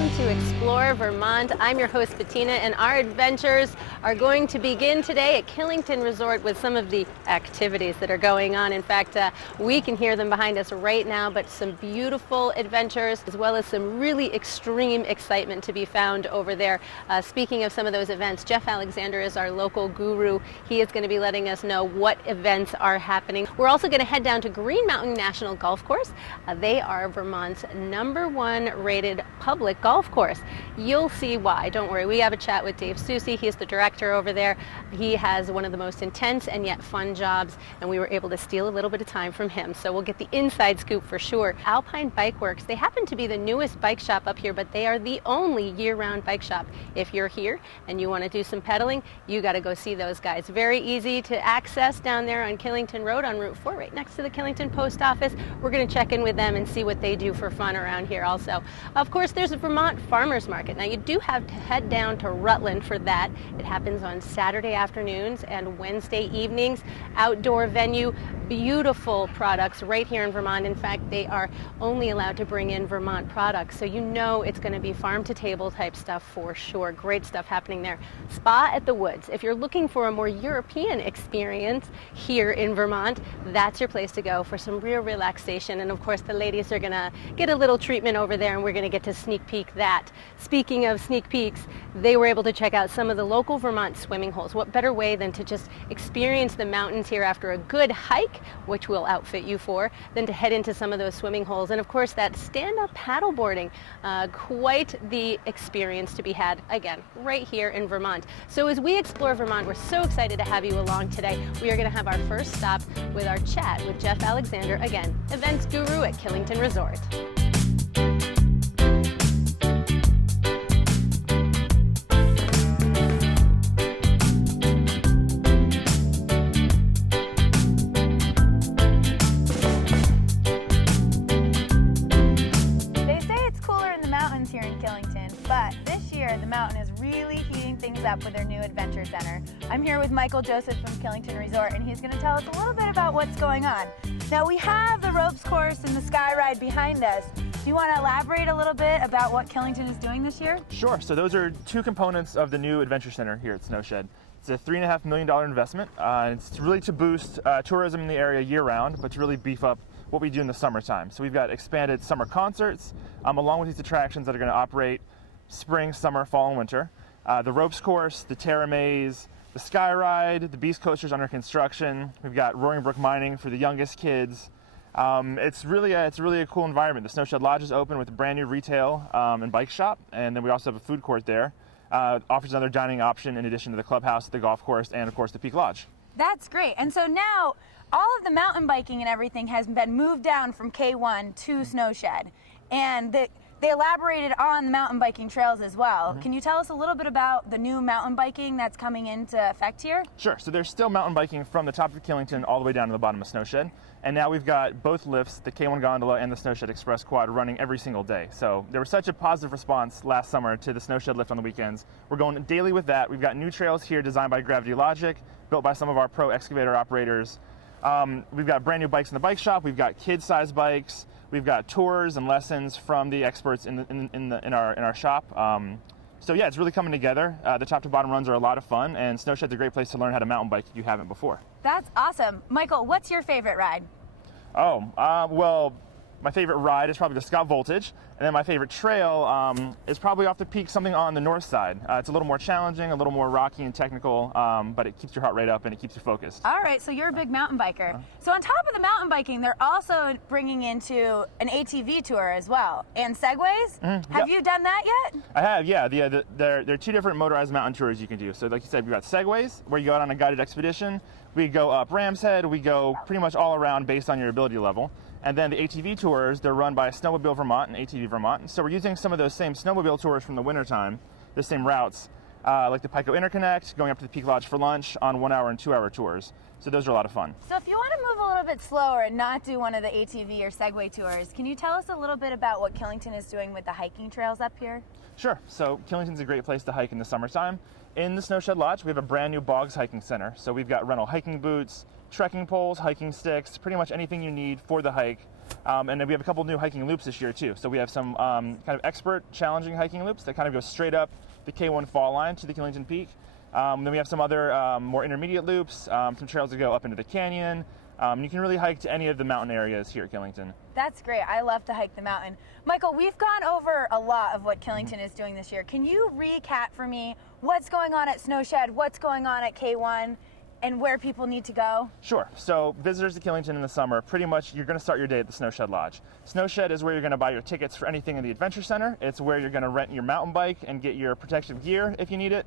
Welcome to Explore Vermont. I'm your host Bettina, and our adventures are going to begin today at Killington Resort with some of the activities that are going on. In fact, we can hear them behind us right now, but some beautiful adventures as well as some really extreme excitement to be found over there. Speaking of some of those events, Jeff Alexander is our local guru. He is going to be letting us know what events are happening. We're also going to head down to Green Mountain National Golf Course. They are Vermont's #1 rated public golf course. You'll see why. Don't worry. We have a chat with Dave Susi. He's the director over there. He has one of the most intense and yet fun jobs, and we were able to steal a little bit of time from him. So we'll get the inside scoop for sure. Alpine Bike Works, they happen to be the newest bike shop up here, but they are the only year-round bike shop. If you're here and you want to do some pedaling, you got to go see those guys. Very easy to access down there on Killington Road on Route 4, right next to the Killington Post Office. We're going to check in with them and see what they do for fun around here also. Of course, there's a Vermont Farmers Market. Now, you do have to head down to Rutland for that. It happens on Saturday afternoons and Wednesday evenings. Outdoor venue, beautiful products right here in Vermont. In fact, they are only allowed to bring in Vermont products, so you know it's going to be farm-to-table type stuff for sure. Great stuff happening there. Spa at the Woods. If you're looking for a more European experience here in Vermont, that's your place to go for some real relaxation. And of course, the ladies are going to get a little treatment over there, and we're going to get to sneak peek that. Speaking of sneak peeks, they were able to check out some of the local Vermont swimming holes. What better way than to just experience the mountains here after a good hike, which we'll outfit you for, than to head into some of those swimming holes. And of course, that stand-up paddleboarding, quite the experience to be had, again, right here in Vermont. So as we explore Vermont, we're so excited to have you along today. We are going to have our first stop with our chat with Jeff Alexander, again, events guru at Killington Resort. Here in Killington, but this year the mountain is really heating things up with their new adventure center. I'm here with Michael Joseph from Killington Resort, and he's going to tell us a little bit about what's going on. Now, we have the ropes course and the Skye Ride behind us. Do you want to elaborate a little bit about what Killington is doing this year? Sure. So those are two components of the new adventure center here at Snowshed. It's a $3.5 million investment. It's really to boost tourism in the area year-round, but to really beef up what we do in the summertime. So we've got expanded summer concerts, along with these attractions that are going to operate spring, summer, fall, and winter. The ropes course, the Terra Maze, the Skye Ride, the Beast Coaster's under construction. We've got Roaring Brook Mining for the youngest kids. It's really a cool environment. The Snowshed Lodge is open with a brand new retail and bike shop, and then we also have a food court there. Offers another dining option in addition to the clubhouse, the golf course, and of course the Peak Lodge. That's great. And so now all of the mountain biking and everything has been moved down from K1 to Snowshed, and they elaborated on the mountain biking trails as well. Can you tell us a little bit about the new mountain biking that's coming into effect here? Sure. So there's still mountain biking from the top of Killington all the way down to the bottom of Snowshed, and now we've got both lifts, the K1 Gondola and the Snowshed Express Quad, running every single day. So there was such a positive response last summer to the Snowshed lift on the weekends. We're going daily with that. We've got new trails here designed by Gravity Logic, built by some of our pro excavator operators. We've got brand new bikes in the bike shop. We've got kid-sized bikes. We've got tours and lessons from the experts in our shop. So yeah, it's really coming together. The top to bottom runs are a lot of fun, and Snowshed's a great place to learn how to mountain bike if you haven't before. That's awesome. Michael, what's your favorite ride? Well, my favorite ride is probably the Scott Voltage, and then my favorite trail is probably off the peak, something on the north side. It's a little more challenging, a little more rocky and technical, but it keeps your heart rate up and it keeps you focused. All right, so you're a big mountain biker. So on top of the mountain biking, they're also bringing into an ATV tour as well, and segways. Have you done that yet? I have, yeah. There are two different motorized mountain tours you can do. So like you said, we've got segways, where you go out on a guided expedition. We go up Ram's Head. We go pretty much all around based on your ability level. And then the ATV tours, they're run by Snowmobile Vermont and ATV Vermont. So we're using some of those same snowmobile tours from the wintertime, the same routes, like the Pico Interconnect, going up to the Peak Lodge for lunch on 1 hour and 2 hour tours. So those are a lot of fun. So if you want to move a little bit slower and not do one of the ATV or Segway tours, can you tell us a little bit about what Killington is doing with the hiking trails up here? Sure. So Killington's a great place to hike in the summertime. In the Snowshed Lodge, we have a brand new Bogs hiking center. So we've got rental hiking boots, trekking poles, hiking sticks, pretty much anything you need for the hike. And then we have a couple new hiking loops this year too. So we have some kind of expert challenging hiking loops that kind of go straight up the K1 fall line to the Killington Peak. Then we have some other more intermediate loops, some trails that go up into the canyon. You can really hike to any of the mountain areas here at Killington. That's great. I love to hike the mountain. Michael, we've gone over a lot of what Killington is doing this year. Can you recap for me what's going on at Snowshed, what's going on at K1, and where people need to go? Sure. So visitors to Killington in the summer, pretty much you're going to start your day at the Snowshed Lodge. Snowshed is where you're going to buy your tickets for anything in the Adventure Center. It's where you're going to rent your mountain bike and get your protective gear if you need it.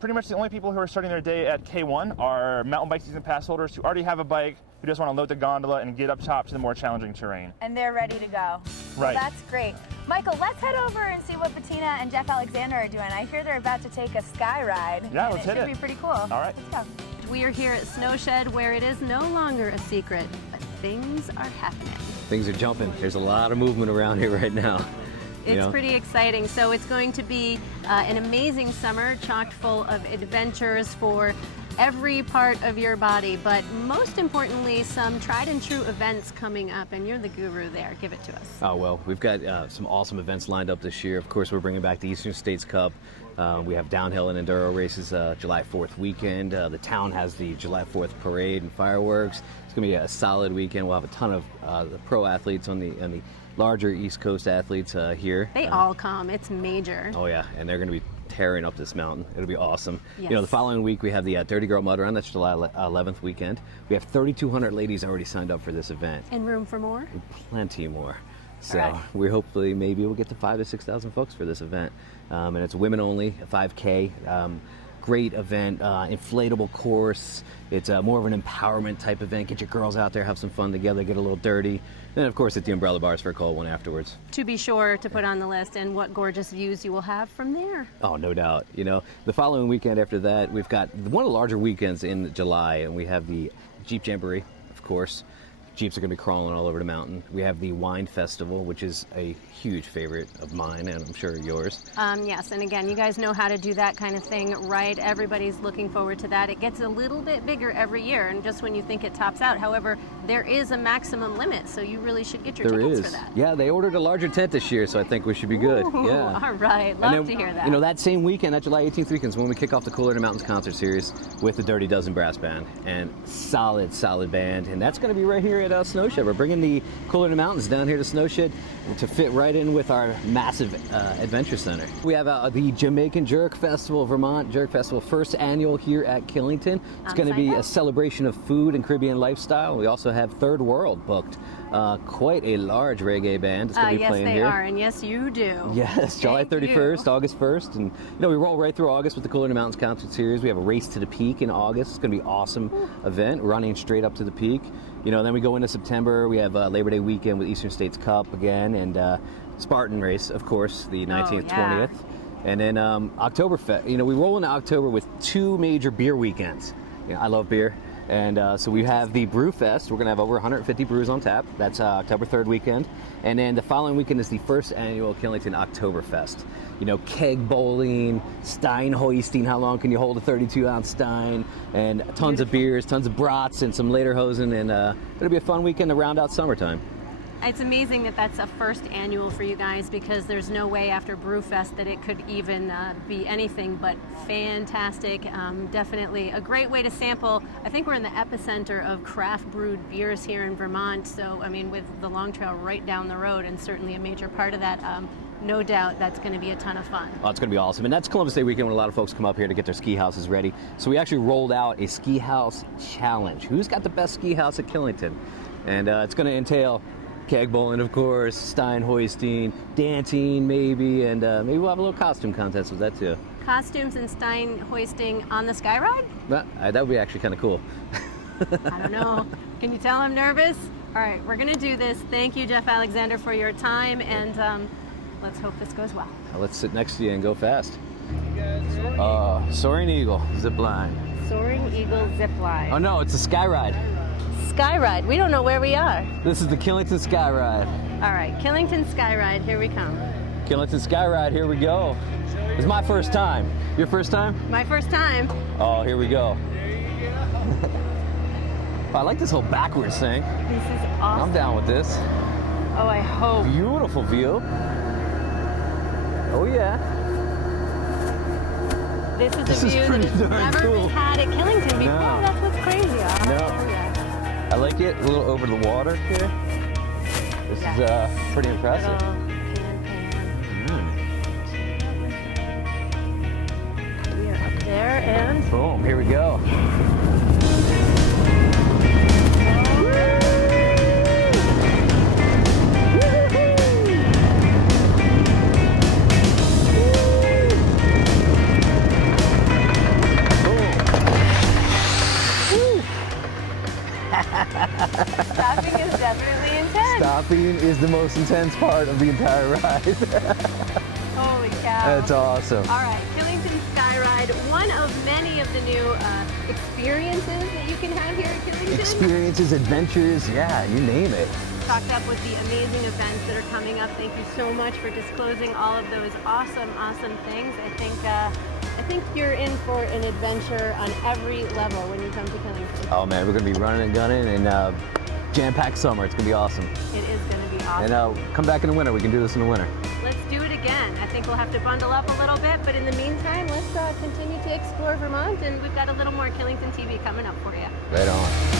Pretty much the only people who are starting their day at K1 are mountain bike season pass holders who already have a bike, who just want to load the gondola and get up top to the more challenging terrain. And they're ready to go. Right. Well, that's great. Michael, let's head over and see what Bettina and Jeff Alexander are doing. I hear they're about to take a Skye Ride. Yeah, let's hit it. It should be pretty cool. All right. Let's go. We are here at Snowshed, where it is no longer a secret, but things are happening. Things are jumping. There's a lot of movement around here right now. It's pretty exciting. So it's going to be an amazing summer, chock full of adventures for every part of your body, but most importantly, some tried and true events coming up, and you're the guru there. Give it to us. Oh, well, we've got some awesome events lined up this year. Of course, we're bringing back the Eastern States Cup. We have downhill and enduro races July 4th weekend. The town has the July 4th parade and fireworks. It's going to be a solid weekend. We'll have a ton of the pro athletes on the larger East Coast athletes here. They all come. It's major. Oh, yeah, and they're going to be tearing up this mountain. It'll be awesome. Yes. You know, the following week we have the Dirty Girl Mud Run. That's July 11th weekend. We have 3,200 ladies already signed up for this event. And room for more? Plenty more. So Right. we hopefully maybe we'll get to 5,000 to 6,000 folks for this event. And it's women only, a 5K. Great event, inflatable course. It's more of an empowerment type event. Get your girls out there, have some fun together, get a little dirty. Then of course at the umbrella bars for a cold one afterwards. To be sure to put on the list, and what gorgeous views you will have from there. Oh, no doubt. You know, the following weekend after that, we've got one of the larger weekends in July, and we have the Jeep Jamboree, of course. Jeeps are going to be crawling all over the mountain. We have the Wine Festival, which is a huge favorite of mine, and I'm sure yours. Yes, and again, you guys know how to do that kind of thing, right? Everybody's looking forward to that. It gets a little bit bigger every year, and just when you think it tops out. However, there is a maximum limit, so you really should get your tickets for that. Yeah, they ordered a larger tent this year, so I think we should be good. Ooh, Yeah. all right, love to hear that. You know, that same weekend, that July 18th weekend, is when we kick off the Cooler to Mountains concert series with the Dirty Dozen Brass Band, and solid band, and that's going to be right here at Snowshed. We're bringing the Cooler to Mountains down here to Snowshed to fit right in with our massive adventure center. We have the Jamaican Jerk Festival, Vermont Jerk Festival, first annual here at Killington. It's going to be a celebration of food and Caribbean lifestyle. We also have Third World booked. Quite a large reggae band is going to be playing here. Yes, they are, and yes, you do. Yes, July Thank 31st, you. August 1st, and you know we roll right through August with the Cooler to Mountains concert series. We have a Race to the Peak in August. It's going to be an awesome event, running straight up to the peak. You know, then we go into September. We have Labor Day weekend with Eastern States Cup again, and Spartan Race, of course, the 19th, 20th, and then Oktoberfest. You know, we roll into October with two major beer weekends. You know, I love beer. And so we have the Brew Fest. We're going to have over 150 brews on tap. That's October 3rd weekend. And then the following weekend is the first annual Killington Oktoberfest. You know, keg bowling, stein hoisting. How long can you hold a 32-ounce stein? And tons of beers, tons of brats, and some lederhosen. And it'll be a fun weekend to round out summertime. It's amazing that that's a first annual for you guys, because there's no way after Brewfest that it could even be anything but fantastic. Definitely a great way to sample. I think we're in the epicenter of craft brewed beers here in Vermont. So, I mean, with the Long Trail right down the road, and certainly a major part of that, no doubt that's going to be a ton of fun. Oh, it's going to be awesome. And that's Columbus Day weekend when a lot of folks come up here to get their ski houses ready. So we actually rolled out a ski house challenge. Who's got the best ski house at Killington? And it's going to entail keg bowling, of course, stein hoisting, dancing maybe, and maybe we'll have a little costume contest with that too. Costumes and stein hoisting on the Skye Ride? That would be actually kind of cool. I don't know. Can you tell I'm nervous? All right, we're going to do this. Thank you, Jeff Alexander, for your time, and let's hope this goes well. Let's sit next to you and go fast. Soaring Eagle zip line. Soaring Eagle zip line. Oh no, it's a Skye Ride. Skye Ride. We don't know where we are. This is the Killington Skye Ride. All right, Killington Skye Ride. Here we come. Killington Skye Ride. Here we go. It's my first time. Your first time? My first time. Oh, here we go. I like this whole backwards thing. This is awesome. I'm down with this. Oh, I hope. Beautiful view. Oh yeah. This is This a is view pretty that has darn never cool. been had at Killington before. No. That's what's crazy. Oh, No. yeah. I like it. A little over the water here. This Yeah. is pretty impressive. Little pan. We are up there and Boom, here we go. Stopping is definitely intense. Stopping is the most intense part of the entire ride. Holy cow. That's awesome. all right, Killington Skye Ride, one of many of the new experiences that you can have here at Killington. Experiences, adventures, yeah, you name it. Stocked up with the amazing events that are coming up. Thank you so much for disclosing all of those awesome, awesome things. I think you're in for an adventure on every level when you come to Killington. Oh man, we're gonna be running and gunning and jam-packed summer. It's gonna be awesome. It is going to be awesome. And come back in the winter. We can do this in the winter. Let's do it again. I think we'll have to bundle up a little bit, but in the meantime, let's continue to explore Vermont, and we've got a little more Killington TV coming up for you. Right on.